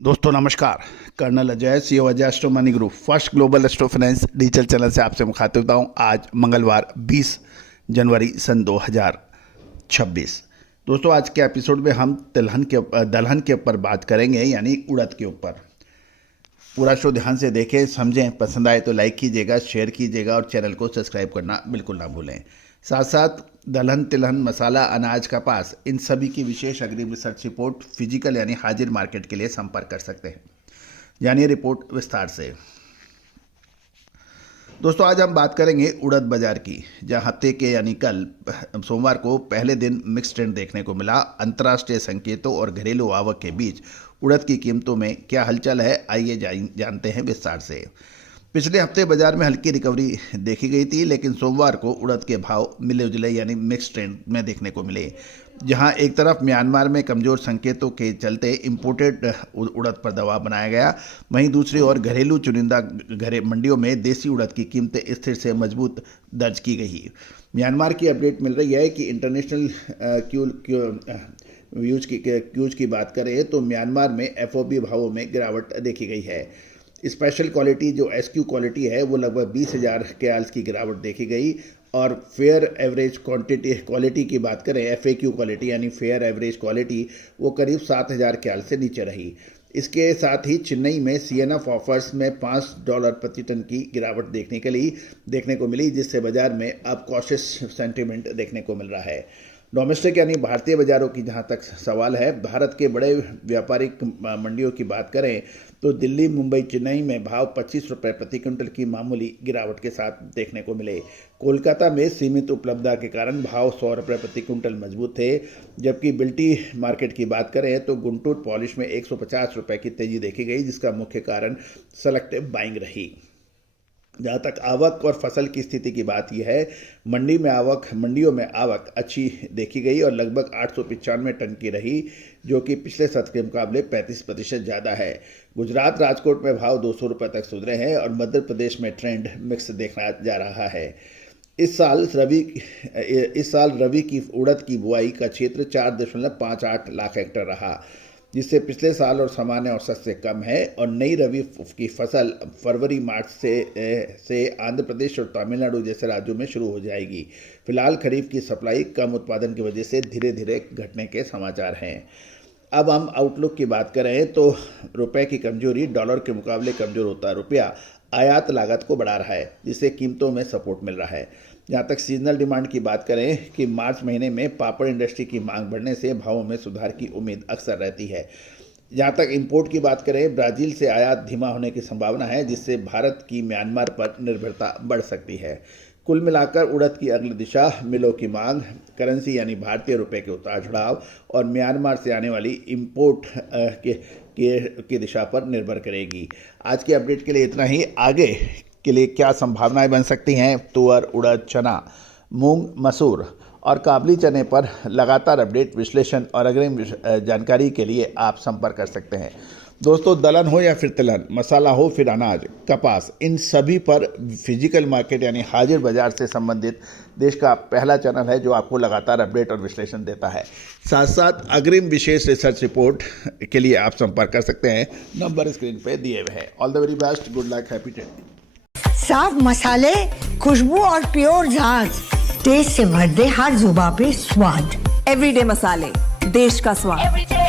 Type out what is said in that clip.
दोस्तों नमस्कार। Colonel Ajay, CEO Ajay astro money group, first global astro finance digital channel से आपसे मुखातिब हूँ। आज मंगलवार 20 जनवरी सन 2026। दोस्तों आज के एपिसोड में हम दलहन के ऊपर बात करेंगे, यानी उड़द के ऊपर। पूरा शो ध्यान से देखें, समझें, पसंद आए तो लाइक कीजिएगा, शेयर कीजिएगा और चैनल को सब्सक्राइब करना बिल्कुल ना भूलें। साथ साथ दलहन, तिलहन, मसाला, अनाज, कपास, इन सभी की विशेष अग्रिम रिसर्च रिपोर्ट फिजिकल यानी हाजिर मार्केट के लिए संपर्क कर सकते हैं। जानिए रिपोर्ट विस्तार से। दोस्तों आज हम बात करेंगे उड़द बाजार की, जहां हफ्ते के यानी कल सोमवार को पहले दिन मिक्स ट्रेंड देखने को मिला। अंतर्राष्ट्रीय संकेतों और घरेलू आवक के बीच उड़द की कीमतों में क्या हलचल है, आइए जानते हैं विस्तार से। पिछले हफ्ते बाजार में हल्की रिकवरी देखी गई थी, लेकिन सोमवार को उड़द के भाव मिले जुले यानी मिक्स ट्रेंड में देखने को मिले। जहां एक तरफ म्यांमार में कमजोर संकेतों के चलते इंपोर्टेड उड़द पर दबाव बनाया गया, वहीं दूसरी ओर घरेलू चुनिंदा मंडियों में देसी उड़द की कीमतें स्थिर से मजबूत दर्ज की गई। म्यांमार की अपडेट मिल रही है कि इंटरनेशनल क्यूज की बात करें तो म्यांमार में FOB भावों में गिरावट देखी गई है। स्पेशल क्वालिटी जो SQ क्वालिटी है वो लगभग 20,000 क्याल्स की गिरावट देखी गई, और फेयर एवरेज क्वालिटी की बात करें FAQ क्वालिटी यानी फेयर एवरेज क्वालिटी वो करीब 7,000 क्याल से नीचे रही। इसके साथ ही चेन्नई में CNF ऑफर्स में $5 प्रति टन की गिरावट देखने को मिली, जिससे बाजार में अब कॉशियस सेंटिमेंट देखने को मिल रहा है। डोमेस्टिक यानी भारतीय बाजारों की जहां तक सवाल है, भारत के बड़े व्यापारिक मंडियों की बात करें तो दिल्ली, मुंबई, चेन्नई में भाव 25 रुपये प्रति क्विंटल की मामूली गिरावट के साथ देखने को मिले। कोलकाता में सीमित उपलब्धता के कारण भाव 100 रुपये प्रति क्विंटल मजबूत थे, जबकि बिल्टी मार्केट की बात करें तो गुंटूर पॉलिश में 150 रुपये की तेजी देखी गई, जिसका मुख्य कारण सेलेक्टिव बाइंग रही। जहाँ तक आवक और फसल की स्थिति की बात यह है, मंडियों में आवक अच्छी देखी गई और लगभग 895 टन की रही, जो कि पिछले सत्र के मुकाबले 35% ज़्यादा है। गुजरात, राजकोट में भाव 200 रुपये तक सुधरे हैं और मध्य प्रदेश में ट्रेंड मिक्स देखा जा रहा है। इस साल रबी की उड़द की बुआई का क्षेत्र 4.58 लाख हेक्टेयर रहा, जिससे पिछले साल और सामान्य औसत से कम है, और नई रबी की फसल फरवरी-मार्च से आंध्र प्रदेश और तमिलनाडु जैसे राज्यों में शुरू हो जाएगी। फिलहाल खरीफ की सप्लाई कम उत्पादन की वजह से धीरे धीरे घटने के समाचार हैं। अब हम आउटलुक की बात करें तो रुपए की कमजोरी, डॉलर के मुकाबले कमजोर होता रुपया आयात लागत को बढ़ा रहा है, जिससे कीमतों में सपोर्ट मिल रहा है। जहाँ तक सीजनल डिमांड की बात करें कि मार्च महीने में पापड़ इंडस्ट्री की मांग बढ़ने से भावों में सुधार की उम्मीद अक्सर रहती है। जहाँ तक इंपोर्ट की बात करें, ब्राज़ील से आयात धीमा होने की संभावना है, जिससे भारत की म्यांमार पर निर्भरता बढ़ सकती है। कुल मिलाकर उड़द की अगली दिशा मिलों की मांग, करेंसी यानी भारतीय रुपये के उतार चढ़ाव और म्यांमार से आने वाली इंपोर्ट की दिशा पर निर्भर करेगी। आज के अपडेट के लिए इतना ही। आगे के लिए क्या संभावनाएं बन सकती हैं, तुअर, उड़द, चना, मूंग, मसूर और काबली चने पर लगातार अपडेट, विश्लेषण और अग्रिम जानकारी के लिए आप संपर्क कर सकते हैं। दोस्तों दलहन हो या फिर तिलहन, मसाला हो फिर अनाज, कपास, इन सभी पर फिजिकल मार्केट यानी हाजिर बाजार से संबंधित देश का पहला चैनल है जो आपको लगातार अपडेट और विश्लेषण देता है। साथ साथ अग्रिम विशेष रिसर्च रिपोर्ट के लिए आप संपर्क कर सकते हैं, नंबर स्क्रीन पे दिए हुए हैं। All the very best, good luck, happy trading. साफ मसाले, खुशबू और प्योर झांझ, टेस्ट से भर दे हर जुबां पे स्वाद। एवरीडे मसाले, देश का स्वाद।